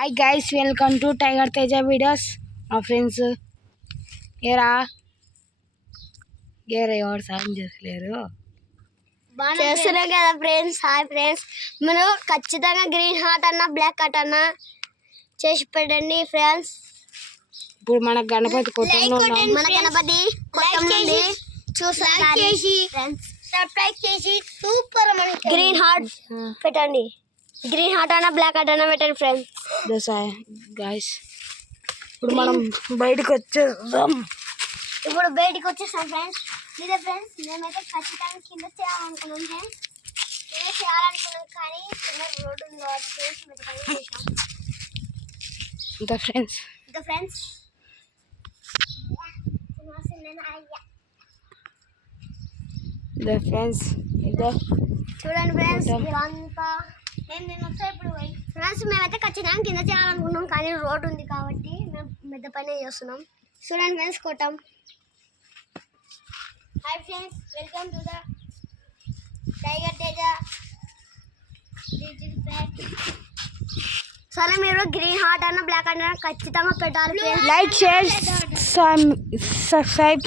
Hi guys, welcome to tiger Teja videos. మా friends ఎవరు సాయం చేసలేరు చేస్తున్నాం కదా ఫ్రెండ్స్. హాయ్ ఫ్రెండ్స్, మనం ఖచ్చితంగా గ్రీన్ హార్ట్ అన్న బ్లాక్ హార్ట్ అన్న చేసి పెట్టండి ఫ్రెండ్స్. ఇప్పుడు మన గణపతి కొట్టంలో మన గణపతి కొట్టండి చూసారు. సబ్స్క్రైబ్ చేసి సూపర్ గ్రీన్ హార్ట్ పెట్టండి. గ్రీన్ హార్ట్ అన్న బ్లాక్ హార్ట్ అన్న పెట్టండి ఫ్రెండ్స్. గైస్ ఇప్పుడు మనం బయటకు వచ్చేద్దాం. ఫ్రెండ్స్. ఇదే ఫ్రెండ్స్, మేమైతే ఖచ్చితంగా కింద చేయాలనుకున్నాం ఫ్రెండ్స్. కింద చేయాలనుకున్నాం కానీ కింద రోడ్డు ఉంది కాబట్టి చేసాం. ఇంకా ఫ్రెండ్స్ చూడండి ఫ్రెండ్స్, ఇదంతా ఇప్పుడు ఫ్రెండ్స్ మేమైతే ఖచ్చితంగా కింద చేయాలనుకున్నాం కానీ రోడ్డు ఉంది కాబట్టి మేము పెద్ద పని చేస్తున్నాం. చూడండి ఫ్రెండ్స్, కొట్టాం. Hi friends, welcome to the tiger Teja. సరే, మీరు గ్రీన్ హార్ట్ అన్న బ్లాక్ అన్న ఖచ్చితంగా పెట్టాలి. Like, share, subscribe.